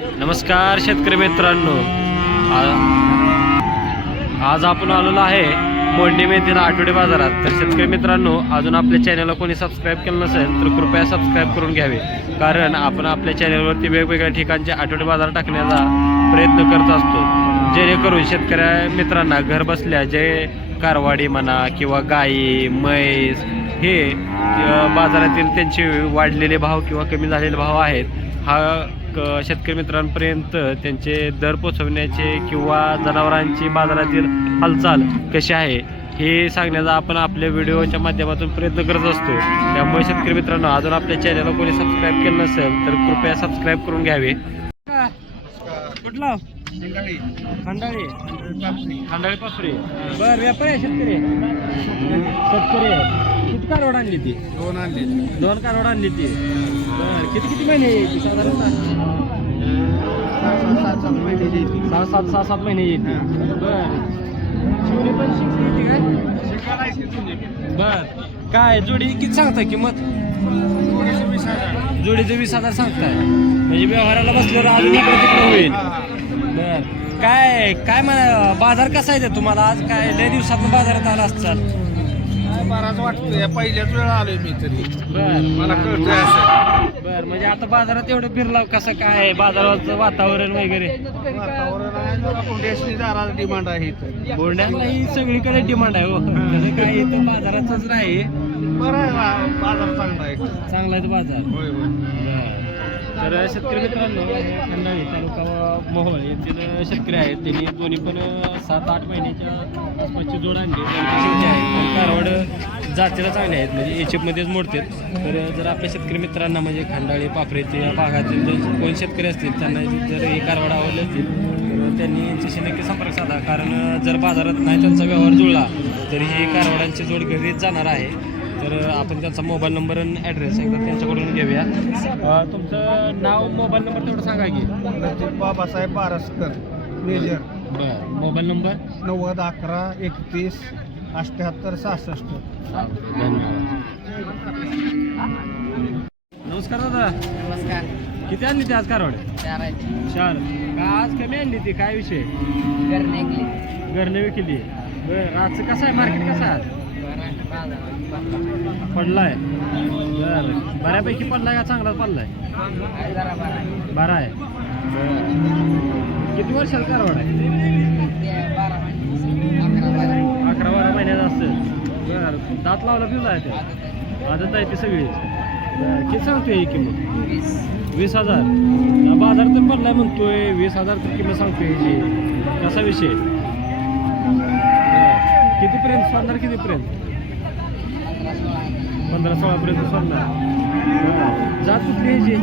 नमस्कार शेतकरी मित्रांनो. आज आपण आलेलो आहे मोंडी मेथीला आठवडे बाजारात. तर शेतकरी मित्रांनो अजून आपल्या चॅनलला कोणी सबस्क्राईब केलं नसेल तर कृपया सबस्क्राईब करून घ्यावे. कारण आपण आपल्या चॅनलवरती वेगवेगळ्या ठिकाणचे आठवडे बाजार टाकण्याचा प्रयत्न करत असतो. जेणेकरून शेतकऱ्या मित्रांना घर बसल्या जे कारवाडी म्हणा किंवा गाई म्हैस हे बाजारातील त्यांचे वाढलेले भाव किंवा कमी झालेले भाव आहेत हा शेतकरी मित्रांपर्यंत त्यांचे दर पोचवण्याचे किंवा जनावरांची बाजारातील हालचाल कशी आहे हे सांगण्याचा आपण आपल्या व्हिडिओच्या माध्यमातून प्रयत्न करत असतो. त्यामुळे शेतकरी मित्रांनो अजून आपल्या चॅनलला कोणी सबस्क्राईब केलं नसेल तर कृपया सबस्क्राईब करून घ्यावे. कुठला? खंडाळी. खंडाळी पासरी. बर व्यापारी आहे शेतकरी. शेतकरी. किती आणली ती? दोन आणले. दोन कारवड आणली ती. बर किती किती महिने यायची साधारणतः सात सात महिन्याची येते. सहा सात सहा सात महिने येते बर. शिवणी पण शिकली होती काय? शिकायला. बर. काय जोडी किती सांगताय किंमत. जोडीचे वीस हजार. सांगताय. म्हणजे व्यवहाराला बसल्यावर अजून इकडे तिकडे होईल. बर. काय काय म्हणा बाजार कसा आहे तुम्हाला? आज काय लय दिवसात बाजारात आला असतात बराच वाटतोय. पहिल्याच वेळा आलोय मी तरी. बर. मला कळतंय असं. बर म्हणजे आता बाजारात एवढं फिरला कसं काय आहे? बाजाराचं वातावरण वगैरे? वातावरण आहे जरा कोंड्याशी जरा डिमांड आहे इथं. बोलण्याला ही सगळीकडे डिमांड आहे हो. तसं काय इथं बाजाराचंच नाही. बरं आहे बा- बाजार चांगला आहे. चांगला आहे तो बाजार. होय होय. तर शेतकरी मित्रांनो हे खंडाळी तालुका मोहोळ येथील शेतकरी आहेत त्यांनी दोन्ही पण सात आठ महिन्याच्या आसपासची जोड आणली. आहे. पण कारवड जातीला चांगले आहेत. म्हणजे एचपमध्येच मोडतात. तर जर आपल्या शेतकरी मित्रांना म्हणजे खंडाळी पापरेचे या भागातील जर कोण शेतकरी असतील त्यांना जर हे कारवड आवडले असतील तर त्यांनी यांच्याशी नक्की संपर्क साधा. कारण जर बाजारात नाही त्यांचा व्यवहार जुळला तर ही कारवडांची जोड घरीच जाणार आहे. तर आपण त्यांचा मोबाईल नंबर आणि ॲड्रेस एकदा त्यांच्याकडून घेऊया. अ, तुमचं नाव मोबाईल नंबर तेवढं सांगा की. बाबासाहेब बारसकर मेजर. बरं. Mobile number? नव्वद अकरा एकतीस अठ्ठ्याहत्तर सहासष्ट. नमस्कार दादा. नमस्कार. किती आणली ती आज कारवाड चार आहेत चार. का आज कमी आणली ती? काय विषय? गेली घरने विकली. बरं. आजचं कसं आहे? मार्केट कसं आहे आज? पडलाय. बरं. बऱ्यापैकी पडलाय का चांगलाच पडलाय? आहे बरा आहे. किती वर्षाला कारवाड आहे? अकरा बारा अकरा महिन्यात असतं बरं. दात लावला पिवला आहे ते आदत आहे ती सगळी. किती सांगतोय ही किंमत? वीस हजार. बाजार तर पडलाय म्हणतोय. वीस हजार तर किंमत सांगतोय ह्याची कसा विषय? किती कितीपर्यंत? सांगणार कितीपर्यंत? पंधरा पंधरा सोळापर्यंत सोडणार. बरं. जात कुठली ह्याची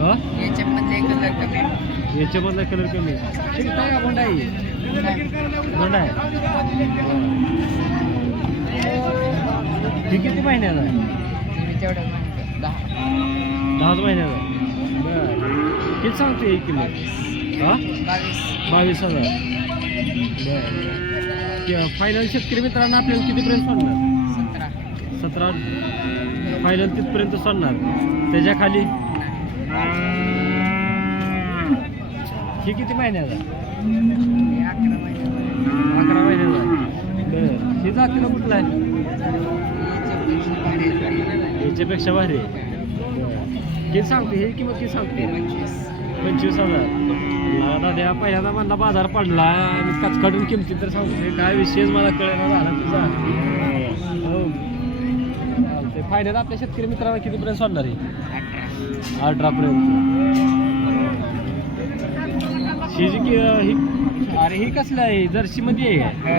हा? याच्यामधले कलर कमी. आहे का बोंडा आहे बोंडा आहे. ही किती महिन्याचा आहे? दहा. दहाच महिन्याचा बरं. किती सांगते किंमत हा? बावीस. हजार. बरं फायनल शेतकरी मित्रांना आपल्याला कितीपर्यंत सोडणार? सतरा फायनल तिथपर्यंत सोडणार त्याच्याखाली किती महिन्याचा? अकरा महिन्याचा. बरं. ही जातीला कुठला आहे? याच्यापेक्षा भारी आहे. किती सांगते? हे किंमत किती सांगते? पंचवीस हजार. दादा पहिल्यांदा म्हणला बाजार पडला आणि कचकाटून किमती तर सांगते काय विषयच मला कळेना झाला तुझा. फायनल आपल्या शेतकरी मित्रांना कितीपर्यंत सोडणार आहे? अठरा अठरापर्यंत. ही जी की ही अरे ही कसलं आहे? जर्सी मध्ये आहे.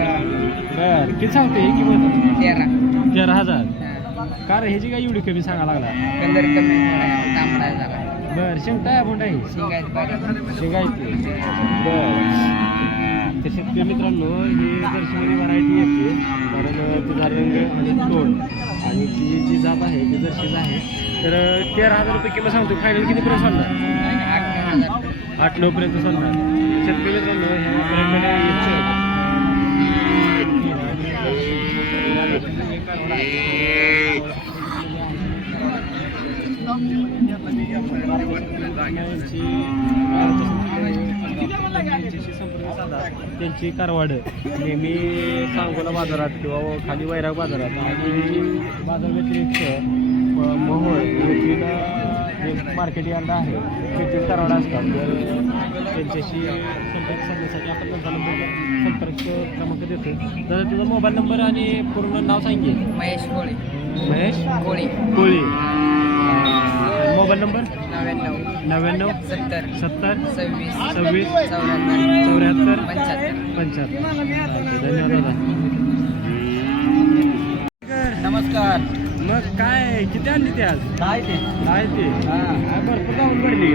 बर किती सांगते ही किंमत? तेरा. तेरा हजार. का रे ह्याची काय एवढी कमी सांगा लागला? बर आहे? आपण आहे. शेगायची. बर. तर शेतकरी मित्रांनो ही दर्शनी व्हरायटी येते कारण तिचा रंग आणि तोड आणि ती जी जात आहे ती दर्शीच आहे तर तेरा हजार रुपये किलो सांगतो फायनल कितीपर्यंत सोडणार? आठ नऊ हजार आठ नऊ पर्यंत सोडणार. शेतकरी मित्रांनो ह्या यांची यांच्याशी संपर्क साधा. त्यांची कारवाड नेहमी सांगोला बाजारात किंवा खाली वैराग बाजारात आणि बाजार व्यतिरिक्त मोहोळ येथील जे मार्केट यार्ड आहे तेथील कारवाड असतात. तर त्यांच्याशी संपर्क साधण्यासाठी आपण त्यांचा नंबर संपर्क क्रमांक देतो. तर तुझा मोबाईल नंबर आणि पूर्ण नाव सांगेल महेश कोळे. महेश कोळी. कोळी. Mobile number? नव्याण्णव. नव्याण्णव सत्तर. सत्तर सव्वीस. सव्वीस चौऱ्याहत्तर. पंच्याहत्तर. धन्यवाद नमस्कार. मग काय किती आणली ते आज? काय ते? काय ते? काय भरपूर जाऊन पडली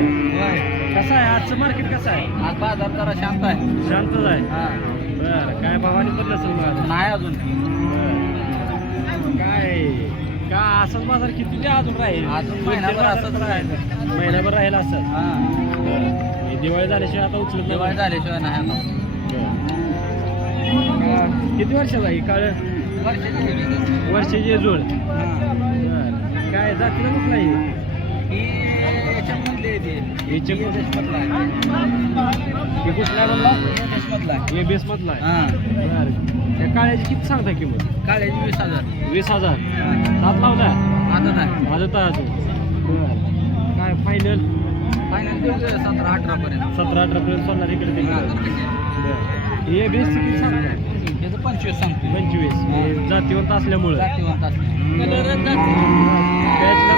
कसं आहे? आजचं मार्केट कसं आहे? आज बाजार जरा शांत आहे. शांतच आहे? हा. बरं काय भावानी पण नसेल? नाही अजून. काय? का असंच बाजार किती ते अजून राहील अजून महिनाभर असंच राहील. महिनाभर राहील असं हा बरं. हे दिवाळी झाल्याशिवाय आता उचलत दिवाळी. झाल्याशिवाय नाही. बरं. किती वर्षाचा आहे काळ वर्षाची गेली. वर्षाची जोड हा. काय जातीला कुठला आहे ही याच्यामधली आहे ती. याच्या देशमधला आहे. हे कुठला म्हणला देशमधला आहे. हे आहे हा बरं त्या काळ्याची किती सांगता किंमत? काळ्याची वीस हजार. वीस हजार. सात लावला आता नाही. माझं तर अजून बरं. काय फायनल फायनल देऊ सतरा अठरा पर्यंत. सतरा अठरा पर्यंत सोडणार इकडे तिकडे. बरं. हे बेस किती सांगता त्याचं पंचवीस सांगतो पंचवीस. हे. जातीवंत असल्यामुळं जातीवंत असले कलरच बॅचलर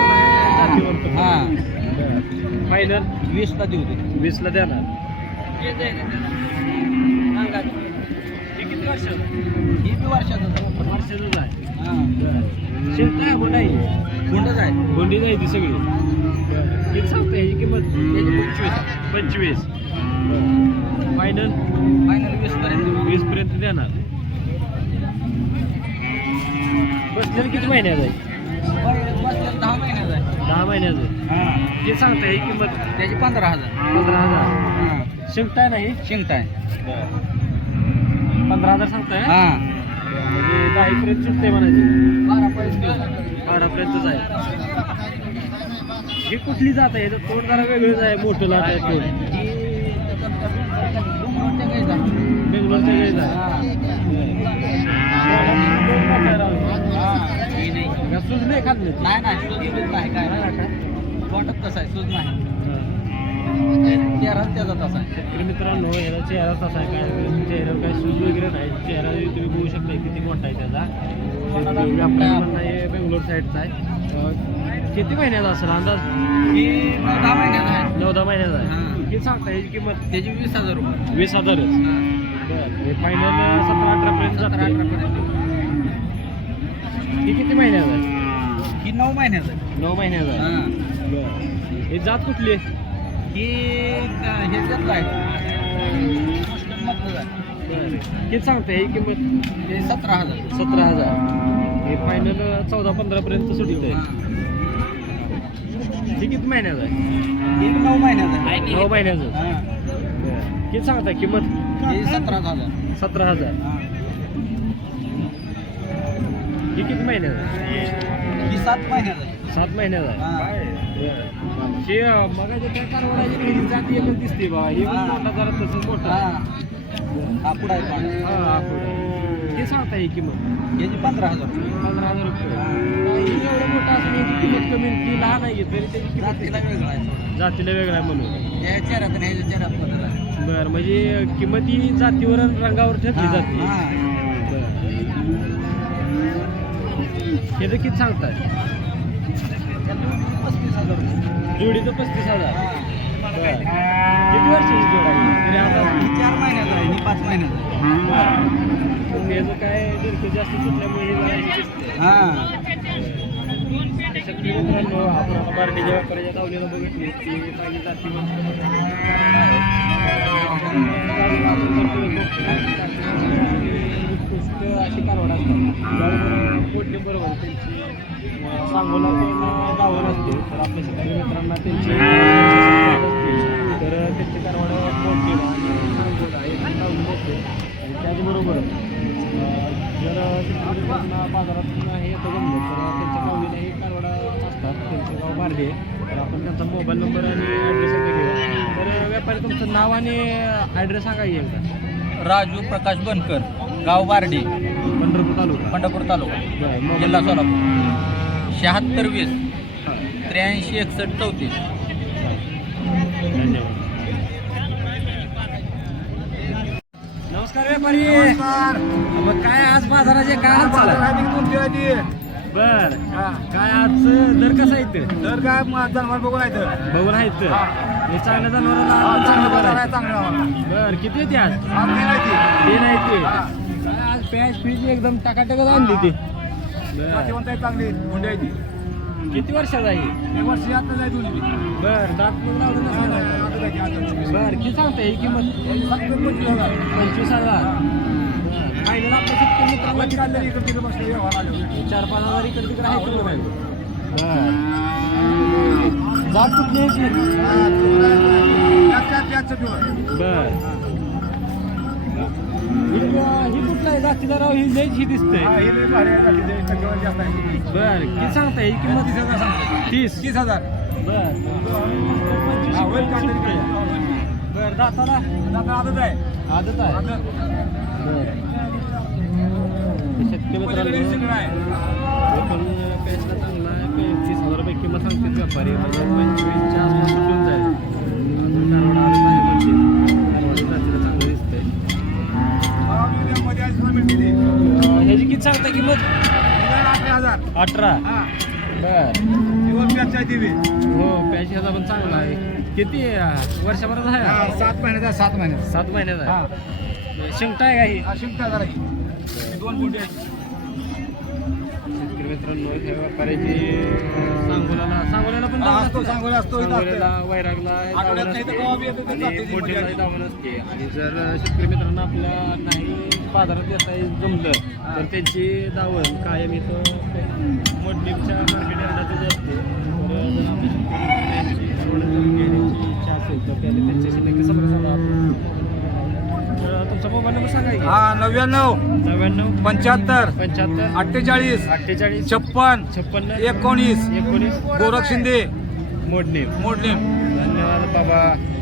नाही जातीवंत हा. फायनल वीसला देऊ दे. वीसला देणार. हे बी वर्षाचं वर्षाचंच आहे. हा. शिल्ट आहे बोट आहे? गुंडच आहे. गोंडी नाही ती सगळी. किती सांगता याची किंमत? त्याची पंचवीस. पंचवीस. फायनल फायनल वीस पर्यंत. देऊ वीस पर्यंत देणार. बसलेलं किती आहे? बसलेलं दहा महिन्याचं आहे. दहा महिन्याचं हा. किती सांगता ही किंमत? त्याची पंधरा हजार. पंधरा हजार. हा. आहे नाही? आहे पंधरा हजार सांगताय? हा. म्हणजे दहा पर्यंत सुटते म्हणायची. बारा पर्यंत देऊ बारापर्यंतच आहे. ही कुठली जात आहे? याचं तोंड जरा वेगळंच आहे मोठं लाट आहे तोंड. बेंगलोरच्या गेलं. ही. नाही. सूज नाही खाल्लं नाही काय. तोंडात तसा आहे? सूज नाही चेहरा त्याचा तसा आहे. शेतकरी मित्रांनो याला चेहरा तसा आहे. काय चेहऱ्यावर काही सूज वगैरे नाही. चेहरा तुम्ही बघू शकता किती मोठा आहे त्याचा. बेंगलोर साईडचा आहे. किती महिन्याचा असेल अंदाज? ही दहा महिन्याचा आहे. नऊ दहा महिन्याचा हा. आहे किती सांगता याची किंमत? त्याची वीस हजार रुपये. वीस हजारच. बरं. फायनल सतरा अठरापर्यंत सतरा अठरापर्यंत ही किती महिन्याचा आहे? ही नऊ महिन्याचं आहे. नऊ महिन्याचा आहे. हा. बरं. हे जात कुठली आहे? ही हे आहे? किती सांगता ही किंमत ते सतरा हजार. सतरा हजार. हे फायनल चौदा पंधरा पर्यंत सुटत आहे हे किती महिन्याचं आहे? ही नऊ महिन्याचं आहे. नऊ महिन्याचं. हा. किती सांगता किंमत? ही सतरा हजार. सतरा हजार. हा. हे किती महिन्याचं आहे? ही सात महिन्याचं आहे. सात महिन्याचं आहे. हा. दिसते बा हे पण. मोठा जरा तसंच मोठा हा आहे. हा पाणी. हा, हा. हे सांगता ही किंमत पंधरा हजार पंधरा हजार रुपये ही एवढं मोठं असून याची किंमत कमी ती लहान आहे तरी त्याची किंमत जातीला वेगळा आहे थोडं. जातीला वेगळा आहे म्हणून या ह्याच्या बदल आहे बरं म्हणजे किंमत ही जातीवर आणि रंगावर ठरली हा, जाते हा. बरं. किती सांगतात पस्तीस हजार. जोडीचं पस्तीस हजार. किती वर्षाची जोड आहे चार महिन्याचा आहे पाच महिन्याचा आहे. याचं काय दरकं जास्त सुटल्यामुळे हे जरा शेतकरी मित्रांनो आपण आता बार्टीच्या व्यापाऱ्याच्या दावणीला बघितली ती काही जाती उत्कृष्ट अशी कारवाड असतात बरोबर त्यांची. तर त्याचबरोबर जर बाजारात हे तर त्यांच्या गावीला हे कारवाडा असतात. त्यांचे गाव तर आपण त्यांचा मोबाईल नंबर आणि तर व्यापारी तुमचं नाव आणि ॲड्रेस सांगा येईल का राजू प्रकाश बनकर गाव बारडे पंढरपूर तालुका. पंढरपूर तालुका जिल्हा सोलापूर. शहात्तर वीस. त्र्याऐंशी एकसष्ट चौतीस. धन्यवाद. नमस्कार व्यापारी. मग काय आज बाजाराचे काय चालू? बर. काय आज दर कसा येत तर काय जनावर बघून आहे तर बघून आहेत हे. चांगल्या जनावराला चांगलं आहे. बर किती येते आज? ते. नाही ते. आज पॅच फीज एकदम टाकाटकच आणली ती. बर. चांगली मुंड्याची किती वर्षाचा आहे वर्षी आता जाय दोन्ही. बर दात लावलं नसेल. बर किती सांगता ही किंमत? पंचवीस हजार. फायनल आपल्या शेतकरी मित्राला किती द्या? चार पाच हजार इकडे तिकडे आहे तुला पाहिजे बर. जात कुठली आहे बर. ही कुठला राव ही लयच ही बर. किती सांगता ही किंमत तीस. तीस हजार. बर. बर दाताला? आदत आहे? आदत आहे. बर. शेतकरी मित्रांनो हे चांगला आहे. पंचवीस हजार रुपये किंमत सांगतील व्यापारी. म्हणजे पंचवीसच्या अठरा. बर. हो ह्याचा पण चांगला आहे. किती आहे? वर्षभराचा आहे? हा? सात महिन्याचा सात महिन्याचा. सात महिन्याचा हा. आहे शिंगटा आहे का ही? हजार आहे दोन शेतकरी मित्रांनो ह्या व्यापाऱ्याची सांगोल्याला सांगोल्याला पण हा, दावण असतो, असते. सांगोला असतो, इथं असते. सांगोल्याला वैरागला आठवड्यात नाही तर केव्हा बी येतं तर जाते आणि ती मोठीला मजा. दावण असते. आणि जर शेतकरी मित्रांनो आपल्या नाही बाजारात येता जमलं तर त्यांची दावण कायम इथं नव्याण्णव नव्याण्णव पंच्याहत्तर पंच्याहत्तर अठ्ठेचाळीस अठ्ठेचाळीस छप्पन छप्पन्न एकोणीस. एकोणीस. गोरख शिंदे. मोडणे मोडणे धन्यवाद बाबा.